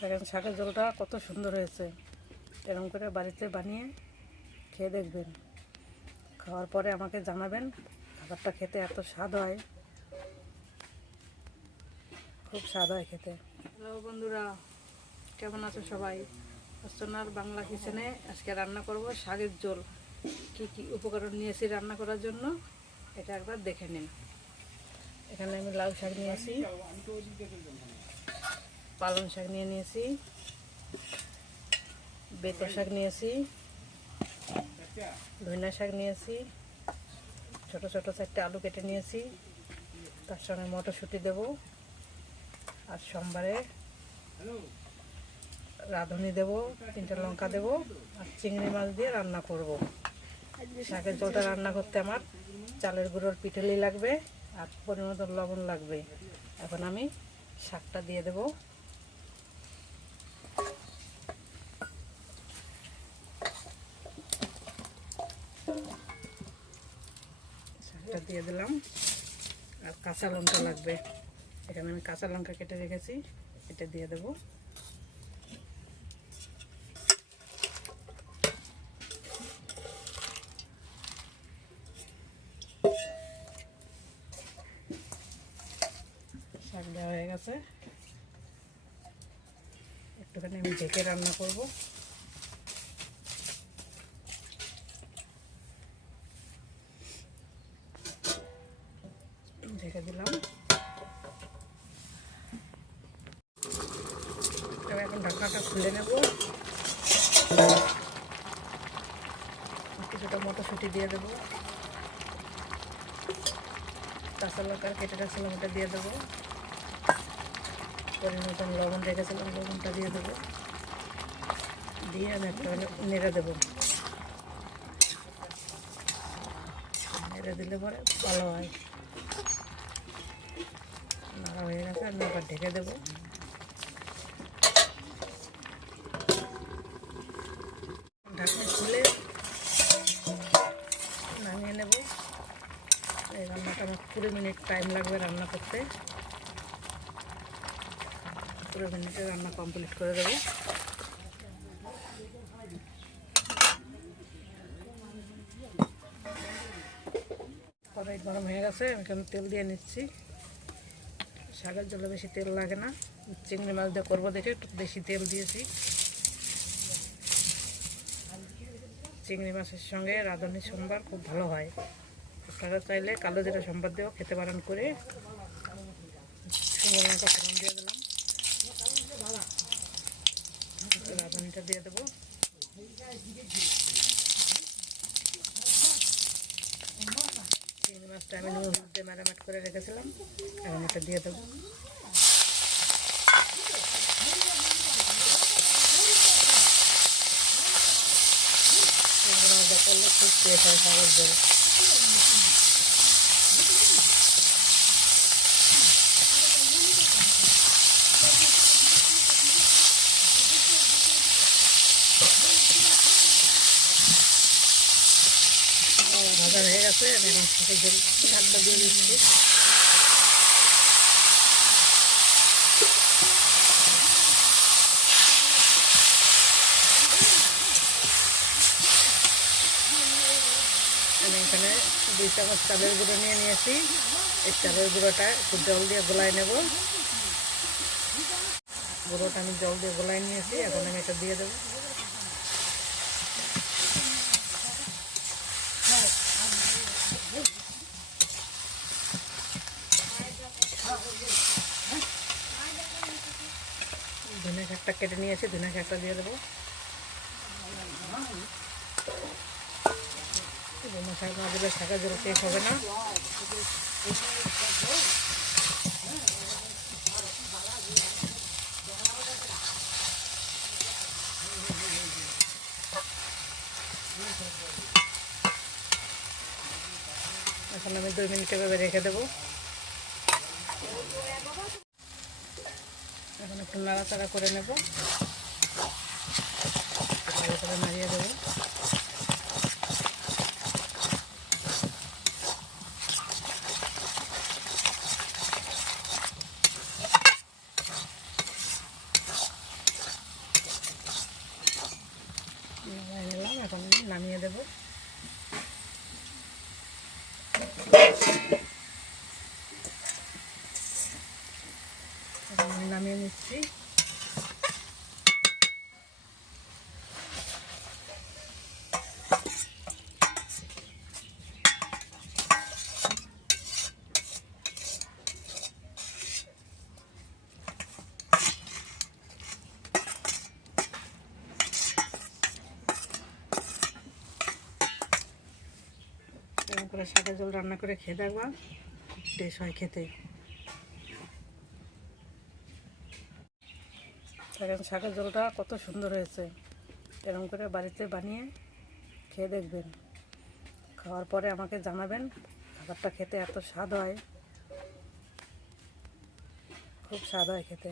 দেখেন শাকের ঝোলটা কত সুন্দর হয়েছে। এরকম করে বাড়িতে বানিয়ে খেয়ে দেখবেন, খাওয়ার পরে আমাকে জানাবেন। খাবারটা খেতে এত স্বাদ হয়, খুব স্বাদ হয় খেতে। হ্যালো বন্ধুরা, কেমন আছো সবাই? অর্চনার বাংলা কিচেনে আজকে রান্না করব শাকের ঝোল। কি কি উপকরণ নিয়েছি রান্না করার জন্য এটা একবার দেখে নিন। এখানে আমি লাউ শাক নিয়েছি, পালং শাক নিয়েছি, বেতো শাক নিয়েছি, ধনিয়া শাক নিয়েছি, ছোট ছোট 4টে আলু কেটে নিয়েছি, তার সঙ্গে মটরশুঁটি দেব, আর সোমবারে রাঁধুনি দেব, 3টে লঙ্কা দেব, আর চিংড়ি মাছ দিয়ে রান্না করব। শাকের ঝোলটা রান্না করতে আমার চালের গুঁড়োর পিঠেলি লাগবে আর পরিমাণ মতো লবণ লাগবে। এখন আমি শাকটা দিয়ে দেব। শাকটা দিয়ে দিলাম, আর কাঁচা লঙ্কা লাগবে। এখানে আমি কাঁচা লঙ্কা কেটে রেখেছি, এটা দিয়ে দেব। শাক দেওয়া হয়ে গেছে, একটুখানি আমি ঢেকে রান্না করব। ঢেকে দিলাম। এখন ঢাকনাটা খুলে নেব। কিছুটা মটরশুঁটি দিয়ে দেবো, কাঁচা লঙ্কা কেটে রাখছিলাম ওটা দিয়ে দেবো, পরিমাণ মতন লবণ রেখেছিলাম লবণটা দিয়ে দেবো, দিয়ে আমি একটা নেড়ে দেবো। নেড়ে দিলে পরে ভালো হয়। নাড়া হয়ে গেছে, আমি আবার ঢেকে দেবো। ঢাকনা খুলে নামিয়ে নেব। এই রান্নাটা আমার 20 মিনিট টাইম লাগবে রান্না করতে। 20 মিনিটে রান্না কমপ্লিট করে দেবো। কড়াই গরম হয়ে গেছে, আমি এখানে তেল দিয়ে নিচ্ছি। শাকের ঝোলে বেশি তেল লাগে না, চিংড়ি মাছ দিয়ে করবো দেখে একটু বেশি তেল দিয়েছি। চিংড়ি মাছের সঙ্গে রাঁধুনি সম্বার খুব ভালো হয়। আপনারা চাইলে কালো জিরা সম্বার দিয়েও খেতে পারেন করে। শুকনো লঙ্কা ফোড়ন দিয়ে দিলাম, রাঁধুনিটা দিয়ে দেবো। চিংড়ি মাছটা আমি নুন দিয়ে ম্যারিনেট করে রেখেছিলাম, এখন এটা দিয়ে দেবো। চিংড়ি মাছ করলে খুব টেস্ট হয় শাকের ঝোল। ভাজা হয়ে গেছে, আমি এখন শাকের ঝোল শাকটা দিয়ে দিচ্ছি। আমি এখানে 2 চামচ চালের গুঁড়ো নিয়ে নিয়েছি। এই চালের গুঁড়োটা একটু জল দিয়ে গোলায় নেব। গুঁড়োটা আমি জল দিয়ে গোলায় নিয়েছি, এখন আমি এটা দিয়ে দেবো। ধনিয়া শাকটা কেটে নিয়েছি, ধনিয়া শাকটা দিয়ে দেবো। ধনিয়া শাক না দিলে শাকের ঝোল টেস্ট হবে না। এখন আমি 2 মিনিট এভাবে রেখে দেবো। এখন একটু নাড়াচাড়া করে নেব, নাড়িয়ে দেবো। দেব। আমি নামিয়ে নিচ্ছি। এরকম করে শাকের ঝোল রান্না করে খেয়ে দেখবা, খুব টেস্ট হয় খেতে। দেখেন শাকের ঝোলটা কত সুন্দর হয়েছে। এরকম করে বাড়িতে বানিয়ে খেয়ে দেখবেন, খাওয়ার পরে আমাকে জানাবেন খাবারটা খেতে এত স্বাদ হয়, খুব স্বাদ হয় খেতে।